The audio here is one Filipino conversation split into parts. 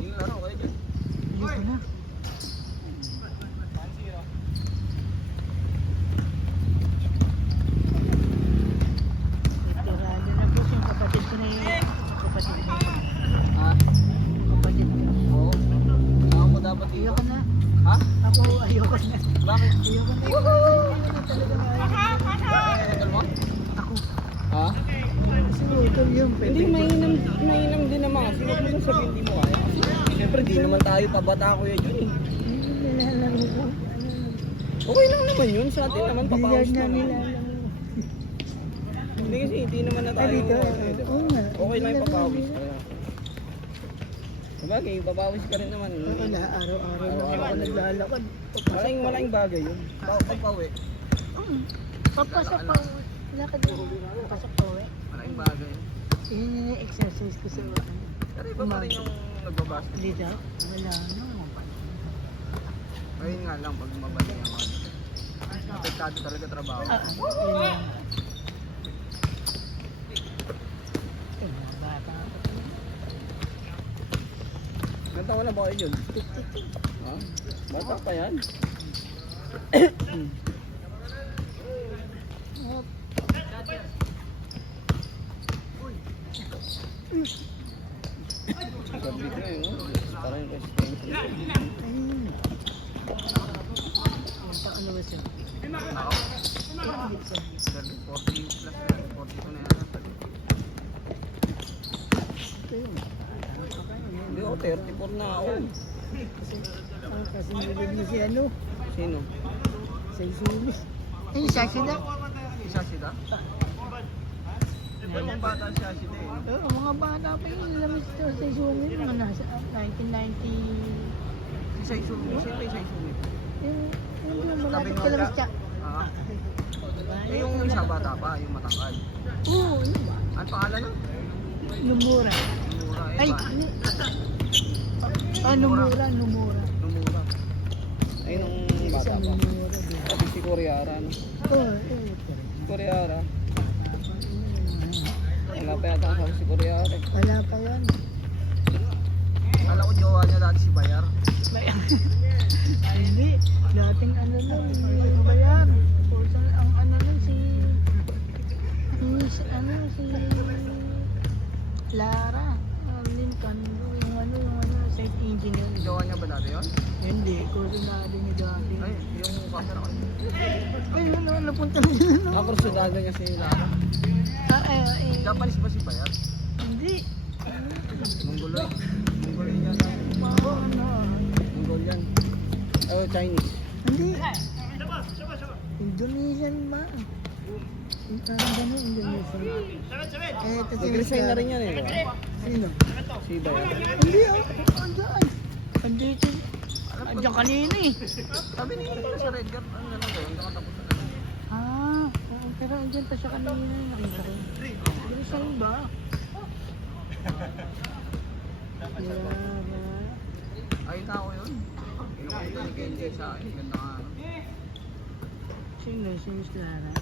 Yung laro kayo dyan. Hindi ko na. Tirado na po yung kapatid ko na yun. Kapatid ko. Ha? Kapatid ko. Oo. Saan mo dapat dito? Ayoko na. Ha? Ako ayoko na. Bakit? Ayoko na. Ayoko na talaga na ayoko. Tagal mo? Ako. Ha? Kasi ito yung Hindi, mainam din naman. Sino mo nang sabihin hindi mo kaya? Siyempre, di naman tayo pabata kuya Jun eh. Nilalaro ko. Okay lang naman yun. Sa atin naman, Billiard papawis na naman. nilalaro. Hindi kasi, hindi naman na tayo. Dito, diba? oo nga. Okay lang yung Nilalaro papawis. nila. Kaya. Sabagay, papawis ka rin naman. Oo na, araw-araw lang ako naglalakad. Malaking bagay yun. Pagpawi. Papasok pa. Lakad lang. Papasok pa uwi. Malaking bagay. Yun yung exercise ko sa ano. Pero iba pa rin yung nagbabasket. Dito? Wala na. Ayun nga lang, pag mabali ang mga apektado talaga trabaho. Yun lang. Ito, mga bata ako. Ilan taon na ba kayo yun? 52. Ha? Bata pa yan? Sabi ko yun, parang yung resistance. Ayun. Paano ba siya? Ako, Hindi siya. 40 plus, 42 na yan. Ito yun. Hindi ako, 34 na ako. Kasi nilid mo si ano? Sino? Sa isulis. Ay, siya sila. Isa sila? Ibang bata siya sila eh. Oo, mga bata pa yun. Alam mo sa isulis. Mga nasa 1990. Isa isumi. Sino isa isumi? Yung malapit Tabing ka lang wala. siya. Ah. Eh yung isa bata pa, yung matangkad. Oo, yun ba? Ano pangalan nun? Lumura. Lumura. Ay, Lumura. Lumura. Ay nung bata Isang pa. Lumura. Sabi si Koreara, no? Oo, Si Koreara. Wala pa yata ang sabi si Koreara. wala pa yan. Kala ko jowa niya dati si Bayar. Hindi, dating ano lang, yung bayan. Ang ano lang si Lara. Lincoln, yung site engineer. Jowa niya ba dati yun? Hindi, kursunado niya dati. Ay, yung pastor ako. Ay, napunta na dyan. Ah, kursunado niya si Lara. Japanese ba si Bayar? Hindi. Mongoloid. Mongolian yan. Ano? Mongolian. Oh, Chinese. Hindi. Indonesian ba? Parang gano'n, Indonesian. Ito si Nag-resign na rin yan eh. Sino? Si Bayar. Hindi andyan. Andito. Andyan kanina eh. Sabi niya pala sa Red Guard, ano na lang yun, nakatapos na lang. Pero andyan pa siya kanina. Nakita ko. Indonesian ba? Ayun na ako yun. Inukwento ni Kenji sa akin. Ganda nga. Sino? Si Miss Lara?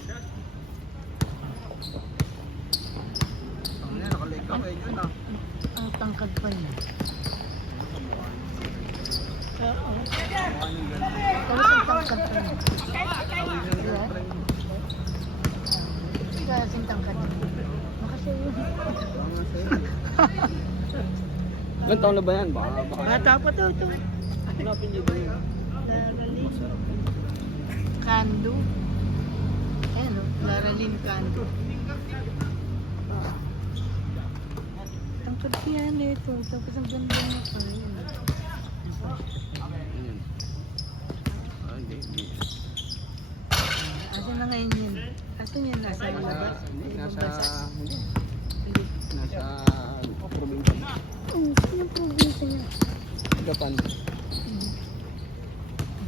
Ang nga, nakaleg ka kayo yun ah. Ang tangkad pa niya. Oo. Mukha niyong ganda. Tapos ang tangkad pa niya. Tawin na ng girlfriend. Kasing tangkad niya. Baka siya yun. Tama sa'yo. Ilan taon na ba yan? Baka Bata pa to ito. hanapin niyo doon. Laralyn. Kando. Ayan o. Laralyn Kando. Tangkad siya nito. Tapos ang ganda niya pa. Ayan. Ayan. Ah, hindi. Asan na ngayon yun? Asan yun? Nasa labas? Ibang bansa? Hindi. Hindi. Nasa probinsya. Oo, saan yung probinsya niya? Japan.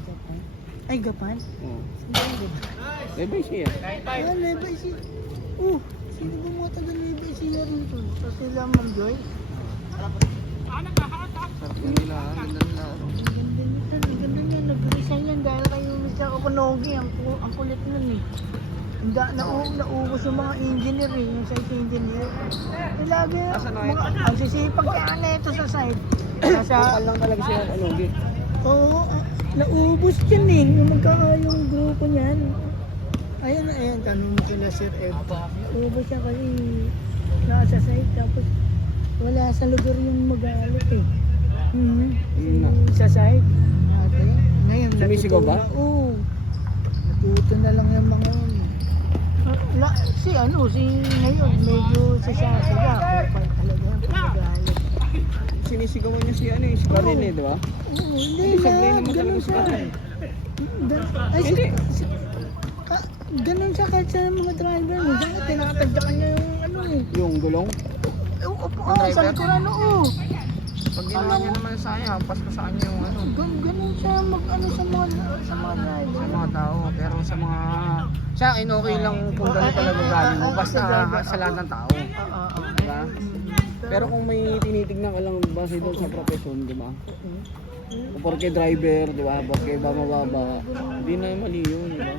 Japan? Ay, Japan? Oo. Saan yung Japan? Lebay siya. Lebay siya. Oh, sino ba mga taga-Lebay siya rito? So sila Ma'am Joy? Sarap yung nila. Ganda nila. Ang ganda niya. Ang ganda niya. Nag-resign yan dahil kay Mr. Kunogi, ang kulit nun eh. Naubos yung mga engineer eh, yung site engineer. Lagi, Asan na yun? ang sisipag kaya na ito sa site. Nasa, Kupal lang talaga siya ano, di. oo, naubos yan eh, yung yung grupo niyan. Ayan, tanong mo sila Sir Ed. Naubos siya kasi nasa site, tapos wala sa lugar yung magalit eh. Yun nga. Sa site. Ate, ngayon, Sumisigaw ba? Oo. Natuto na lang yung mga si ngayon, medyo siya talaga magalit. Sinisigawan niya si ano, si Karen eh, di ba? Oo, hindi Hindi, sablay lang, naman talaga ganun si siya. Karen. Hindi. Hindi. Ganun siya kahit sa mga driver. Minsan nga, tinakatadyakan niya yung ano eh. Yung gulong. Sa likuran, oo. Pag ginawa niya naman sa akin, hampas ko sa kanya yung ano. Ganun siya mag-ano sa mga driver. Sa mga tao, pero sa mga... Sa akin, okay lang kung gano'n talaga galing mo. Basta sa lahat ng tao. Diba? Pero kung may tinitignan ka lang base doon sa profesyon, di ba? O porke driver, di ba? Porke ba mababa, hindi na mali yun, di ba?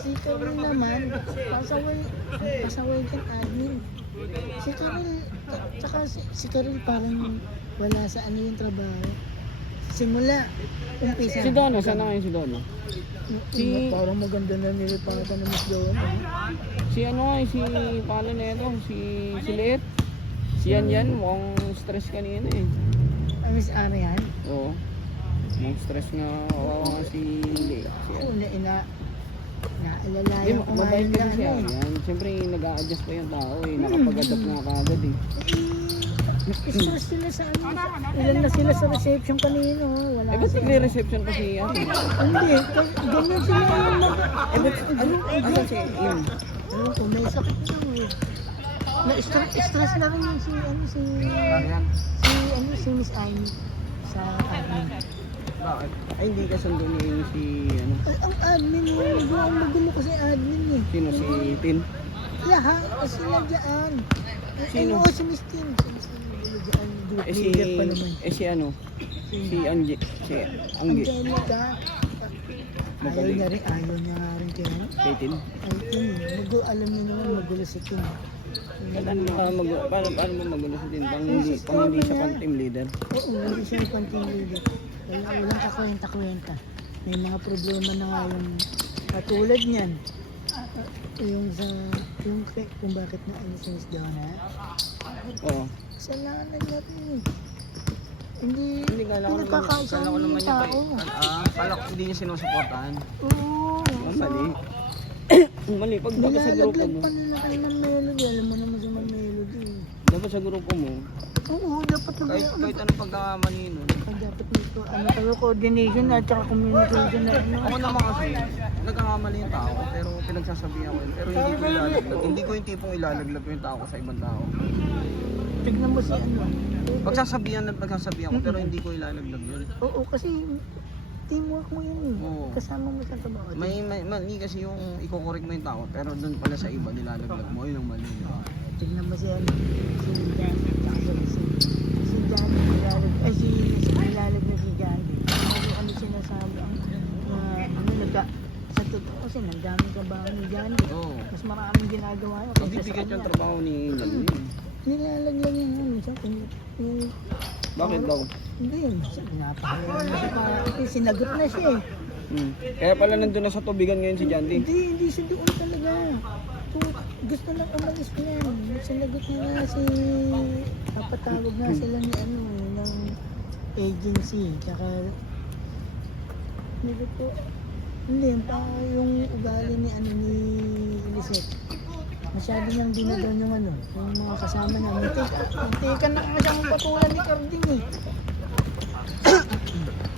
Si Karel naman, pasaway kang admin. Si Karel, tsaka si Karel parang wala sa ano yung trabaho. Simula, umpisa. Si Dono, saan na ngayon si Dono? Parang maganda na nilipatan na Miss Dono. Si ano nga, si paano na ito, si Liet. Si Yan, mukhang stress kanina eh. Miss Ana yan? Oo. Mukhang stress nga, kawawa nga si Liet. Oo, Hindi, naalalayan ko nga mabait yun kasi na siya. ano eh. Yan. Siyempre, nag-a-adjust pa yung tao eh. Nakapag-adapt nga kagad eh. Stress sila sa ano. Ilan na sila sa reception kanina. Wala Eh, ba't sila. nagre-reception pa si Yan? Hindi, ganyan sila yung Eh, ba't, asan si Im? Alam ko, may sakit na mo eh. Na-stress na rin yung Yan. si Miss Amy sa admin. Bakit? Ay, hindi ka sundo ni si ano? Ay, ang admin yun, ang magulo kasi admin eh. Sino? Si Tin? Lahat, sila dyan. Sino? Oo, si Miss Tin. Sila dyan, group Eh si, leader pa naman. si ano? Si Anggi. Si Anggi. Angelica. Ayaw niya nga rin kaya. Kay Tin? Ay, Tin, alam niyo naman magulo si Tin. Paano mo magulo sa Tin? Pang hindi siya pang team leader. Oo, hindi siya yung team leader. Walang kakwenta-kwenta. May mga problema na nga yung katulad niyan. Kung bakit na ano si Miss Donna. Oo. Kasalanan niya rin eh. Hindi Kala ko nagkakaisa naman yung niya tao. kala ko hindi niya sinusuportahan. Oo. Mali. Mali. Pag sa grupo Nilalaglag mo, pa nila kayo ng melody. Alam mo naman sa mga melody. dapat sa grupo mo, Oo, dapat kahit anong pagkakamali nun. dapat nito, tayo coordination at saka communication na ano. Ako naman kasi, nagkakamali yung tao, pero pinagsasabihan ko yun. Pero hindi ko ilalaglag. Hindi ko yung tipong ilalaglag ko yung tao sa ibang tao. Tignan mo si ano. Pagsasabihan ko, pero hindi ko ilalaglag yun. Oo, kasi teamwork mo yun eh. Oo. Kasama mo sa trabaho. Mali kasi yung iko-correct mo yung tao, pero doon pala sa iba nilalaglag mo, yun ang mali. Diba? Tignan mo si ano. Si Jan. Si Jan. Nilalag na si Jan. Ano sinasabi. Sa totoo kasi nandaming trabaho ni Jan. Oo. Mas maraming ginagawa yun. Hindi bigat yung trabaho ni Jan. Nilalaglag yun. Minsan kung Bakit daw? hindi yun. Napakalaman na siya. Sinagot na siya eh. Kaya pala nandun na sa tubigan ngayon si Jandy. Hindi siya doon talaga. Kung gusto na umalis ko yan. Sinagot niya na si... Napatawag na sila ni ano, ng agency. Tsaka... Hindi ko... Hindi, yung ugali ni ano ni Lisette. Masyado niyang dinadon yung ano, yung mga kasama niya. Muntikan na nga siyang patulan ni Carding eh.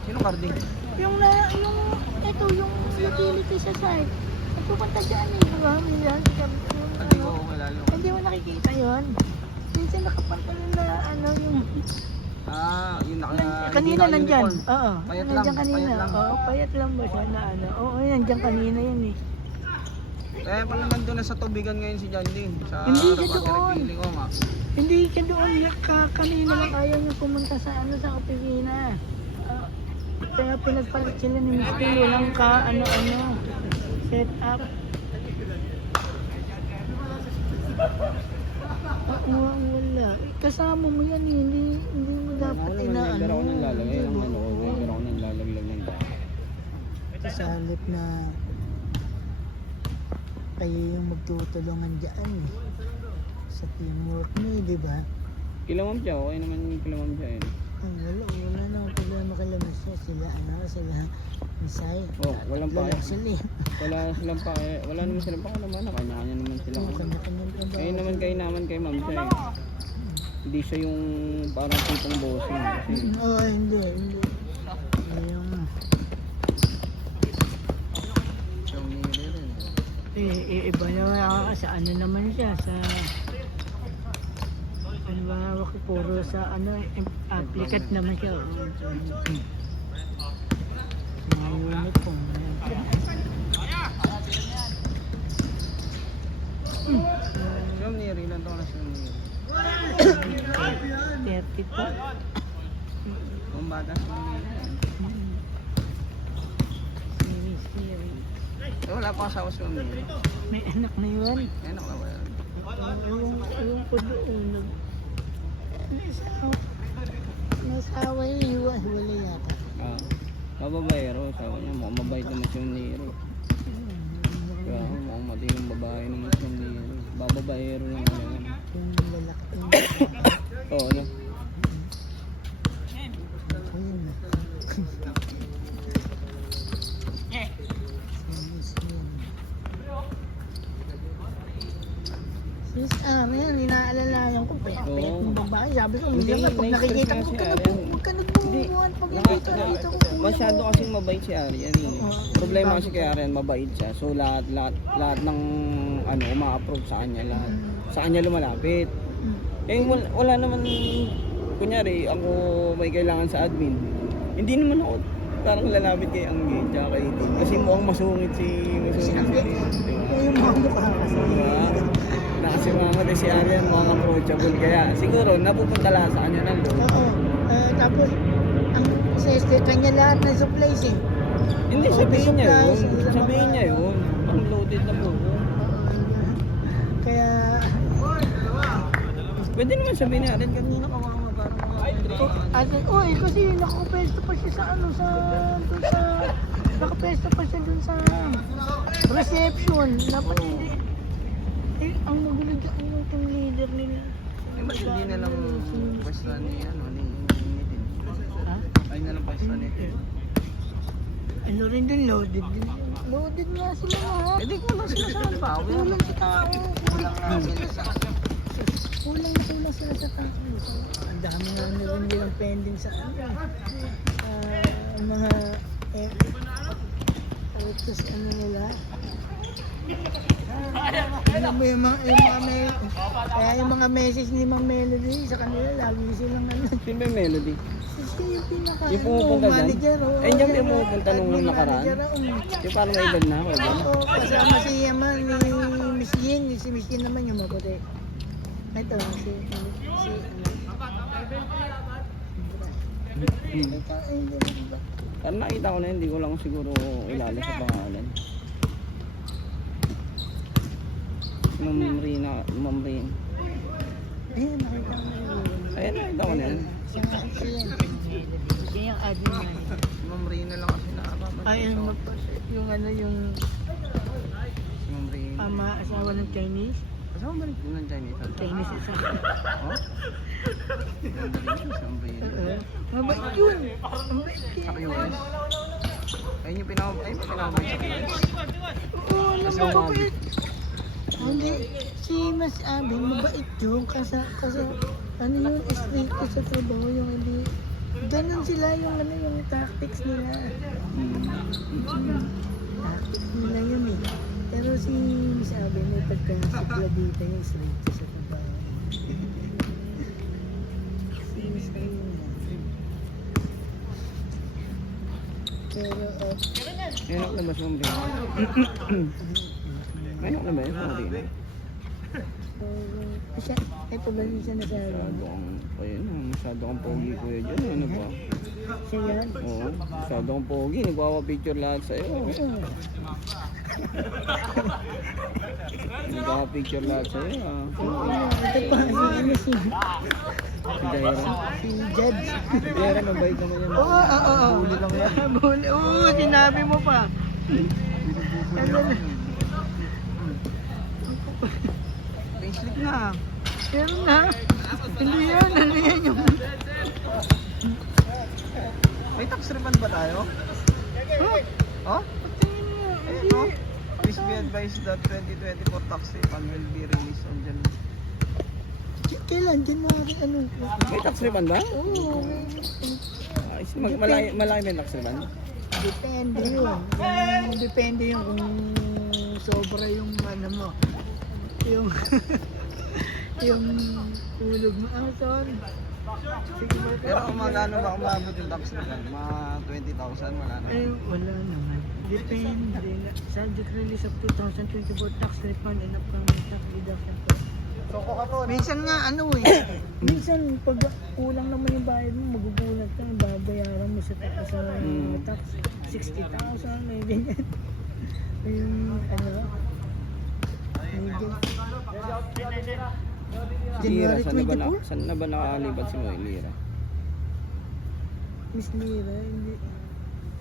Sino Carding? Yung utility sa site. Nagpupunta dyan eh, diba? Minsan, Hindi ko kilala. hindi mo nakikita yun. Minsan nakapantalon na ano yung... Yun kanina nandyan. Oo, Payat lang, nandyan kanina. payat lang. Oo, payat lang ba siya na ano? Oo, nandyan kanina yun eh. Kaya pala nandun na sa tubigan ngayon si Jandy. Sa Hindi siya Rapat doon. Feeling ko nga. Hindi siya doon, kanina lang ayaw niya pumunta sa ano sa opisina. Kaya pinagpalit sila ni Mr. Walang ka ano-ano. Set up. Wala. Kasama mo yan, hindi mo dapat Pero inaano. ako nang lalagay ng ano, pero ako nang lalaglag ng dahon. Sa halip na kayo yung magtutulungan dyan eh. Sa teamwork nyo eh, di ba? Kilamam siya, okay naman yung kilamam siya eh. Wala naman problema kay Lamasya. Sila Misay. Oh, walang pa Lalak sila eh. wala naman silang pakalaman, kanya-kanya naman sila. Kanya-kanyang trabaho. Kaya naman kay naman kay ma'am siya eh. Hindi siya yung parang tipong bossing kasi. Hindi. Yung iba na sa ano naman siya sa ano ba hawak puro sa ano applicant naman siya. Mga unit po. Siyam Neri, ilan taon na siyam Neri? 30 po. Kung bata siyam Neri. Wala pa asawa siyam Neri. May anak na yun. Ano ka ba yan? Yung po doon. Nasawa yun. Wala yata. Mababayero, sabi niya, mukhang mabait naman siyam Neri. Kaya mukhang matilang babae naman siyam Neri. Bababayero lang yan. Yung lalaki. Oo, ano? Ayun na. Sis, yan, inaalalayan ko. Payat ng babae. Sabi ko, Hindi, minsan pag nakikita ko, huwag ka nagbumuhan. Pag nakikita ko, Masyado kasing mabait si Arian eh. Problema kasi kay Arian, mabait siya. So lahat ng ano, uma-approve sa kanya lahat. Sa kanya lumalapit. Eh wala naman, kunyari ako may kailangan sa admin. Hindi naman ako parang lalapit kay Angge tsaka kay Tim. Kasi mukhang masungit si Tim. yung mga mukha kasi. Diba? Nakasimamatay si Arian, mukhang approachable. Kaya siguro napupunta lahat sa kanya ng loob. Oo. Tapos, ang kanya lahat ng supplies eh. Hindi, sabihin niya yun. Sabihin niya yun. Ang loaded na po. Kaya, Pwede naman sabihin niya, Arian, kanina kawawa parang kasi nakapesto pa siya sa nakapesto pa siya dun sa reception. Dapat hindi. Ang magulo dyan yung team leader nila. Eh, ba't hindi na lang pwesto ni Tim? Ha? Ay na lang pwesto ni Tim. Ano rin dun, loaded din. Loaded nga sila lahat. Eh, di ko lang sila sa nagbawi. Kulang sa tao. Kulang sila sa tao. Ang dami nga na rin nilang pending sa mga ano nila. Yung mga message ni Mang Melody sa kanila, lagi silang ano. Sino ba yung Melody? Siya yung pinaka Yung pumupunta dyan? manager. Eh, dyan yung pumupunta nung nakaraan? Yung parang may edad na ako. Oo, kasama si Yaman ni Miss Yin. Si Miss Yin naman yung maputi. Ito, si Parang nakita ko na yun, hindi ko lang siguro ilala sa pangalan. Ma'am Rina. ayun, nakita ko na yun. Ayun, nakita ko na yun. Siya yung admin manager. Ma'am Rina lang kasi nakakapag. Ayun, yung ano yung Ma'am Rina. asawa ng Chinese. Kasama ba rin ng Chinese? Chinese isa. Oh? Ma'am Rina. Mabait yun. Mabait yun. Sa QS. Ayun yung pinakabay sa QS. Oo, alam mo, mabait. Hindi, si Mas Abing mabait yun kasi ano yun, straight ko sa trabaho yung hindi. Ganun sila yung ano yung tactics nila. Tactics nila yun eh. Pero si Miss Abing may pagkasikla dito yung straight ko sa trabaho. Si Miss Abing pero Ngayon na ba si Ma'am Rina? Ngayon na ba yun? Ma'am Rina? Siya, ito ba yung siya nasabi? Masyado kang, ayun na, masyado kang pogi kuya dyan. Ano ba? Siya yan? Oo, masyado kang pogi. Nagpapapicture lahat sa'yo. Nagpapapicture lahat sa'yo. Ah. Ito pa, ano si Si Jaira. si Judge. Si Jaira, mabait naman yan. Oo. Huli lang yan. Huli. Oo, sinabi mo pa. Ano na? Payslip na. Meron na. Hindi yan yung... May tax refund ba tayo? Oh? Ayun o. Please be advised that 2024 tax refund will be released on January. Kailan? January ano? May tax refund ba? Oo. Malaki ba yung tax refund? Depende yun. Depende yun kung sobra yung ano mo. Yung... yung tulog mo. Ah, sorry. Sige ba? Pero kung magkano ba umabot yung tax refund? Mga 20,000 wala na. Eh, wala naman. Depende. Subject release of 2024 tax refund and upcoming tax deduction. Minsan nga ano eh. Minsan pag kulang naman yung bayad mo, magugulat ka, babayaran mo sa tax 60,000, may ganyan. Yung ano, medyo. Lira, January saan na ba, 24? saan na ba nakakalipat si Moy Lira? Miss Lira, hindi.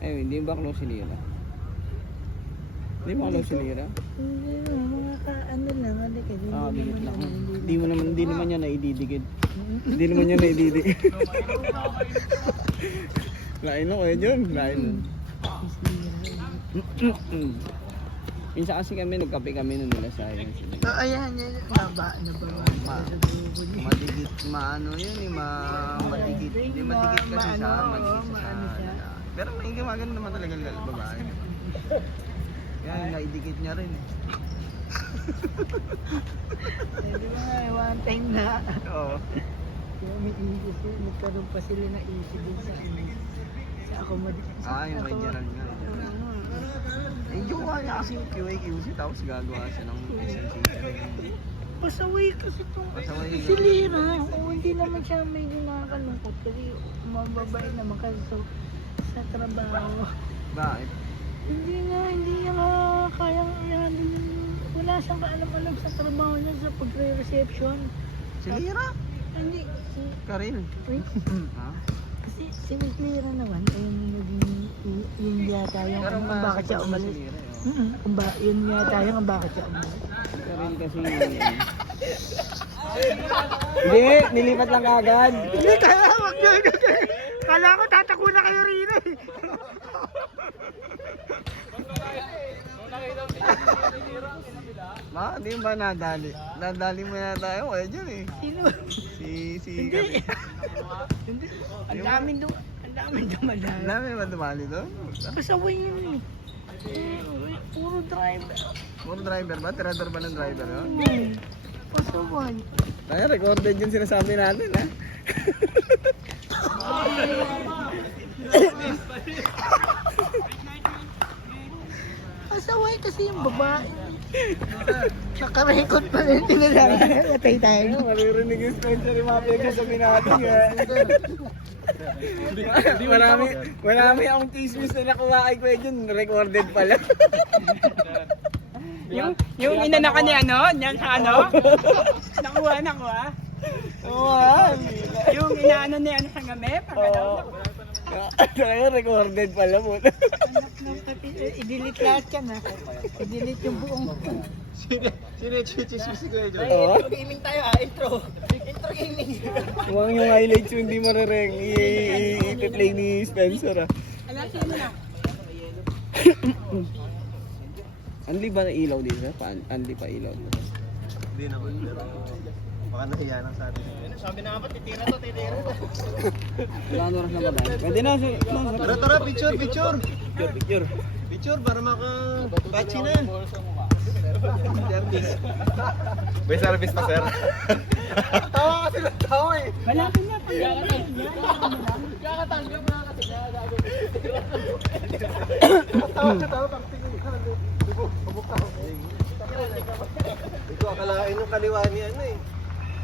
Ay, hindi ba close si Lira? Hindi ba close si Lira? Hindi mga ano lang, adik eh. Ah, dikit lang. Hindi Hindi naman niya naididikit. Hindi naman niya naididikit. Lain mo kayo dyan. Lain mo. Miss Lira. Minsan kasi kami, nagkape kami nung nila sa akin. Ayan, yan. Naba. Madikit, maano yun eh, madikit. Hindi madikit kasi siya, madikit maano siya. siya. Pero may gumagano naman talaga ng babae. Yan, naidikit niya rin eh. Di ba nga, one time na. Oo. Kaya may issue, nagkaroon pa sila na issue din sa ano. Sa accommodation. Ah, yung may Gerald nga. Eh, yung niya kasi yung QA/QC tapos gagawa siya ng sensation. Pasaway kasi itong Pasaway si Lira. Oo, hindi naman siya medyo nakakalungkot kasi mababae naman kasi sa trabaho. Bakit? Hindi niya nga kayang ihalin yung... Wala siyang kaalam-alam sa trabaho niya sa pagre-reception. Si Lira? Hindi, si... Karil. Wait, Ha? kasi si Miss Lira naman, ayun naging... Yun yata yung Pero kung bakit siya umalis. Si Lira, eh, oh. Kung yun yata yung kung bakit siya umalis. Karil kasi Hindi, nilipat lang agad. Hindi, kaya wag niyo. Kala ko tatako na kayo rin eh. Ma, hindi ba nadali? Nadali mo na tayo, kaya dyan eh. Sino? Si Hindi. Hindi. Ang daming dumadaan. Ang dami ba dumali doon? Pasaway yun eh. Puro driver. Puro driver ba? Tirador ba ng driver yun? Pasaway. Tayo, recorded yung sinasabi natin ha. Pasaway kasi yung babae. Nakarecord pa rin. Tinalaga. Natay tayo. Maririnig yung sponsor ni Mafia yung sabi natin marami akong chismis na nakuha kay Kuya Jun, recorded pala. Yung inanaka ni ano, niyan sa ano? Nakuha. Oo Yung inaano ni ano sa gabi, pag ano? Talaga recorded pala mo. I-delete lahat yan ha. I-delete yung buong. Sino yung chismis si Kuya Jun? Gaming tayo ha, intro. Intro gaming. Huwag yung highlights yung hindi marareng i-play ni Spencer ah. Alam, sino na? Anli ba na ilaw dito? Anli pa ilaw. Hindi naman, pero baka nahiya lang sa atin. Sabi na nga ba, titira to. Ilang oras na ba tayo? Pwede na. Tara, picture. Picture. Picture para maka-batchy na. May service pa, sir. Tawa kasi ng tao eh. Malapit na. Tawa, pang tingin ka. Bubuk ka. ko akalain yung kaliwa ni ano eh.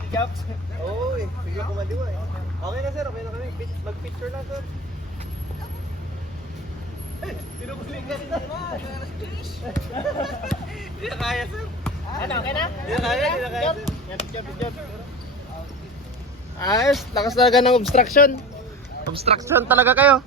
Gaps? Oo eh. Sige kumaliwa eh. Okay na sir, okay na kami. Mag-picture lang sir. Pinukulingan na. Hindi na kaya sir. Ano, okay na? Hindi na kaya, hindi na kaya sir. Ayos, lakas talaga ng obstruction. Obstruction talaga kayo.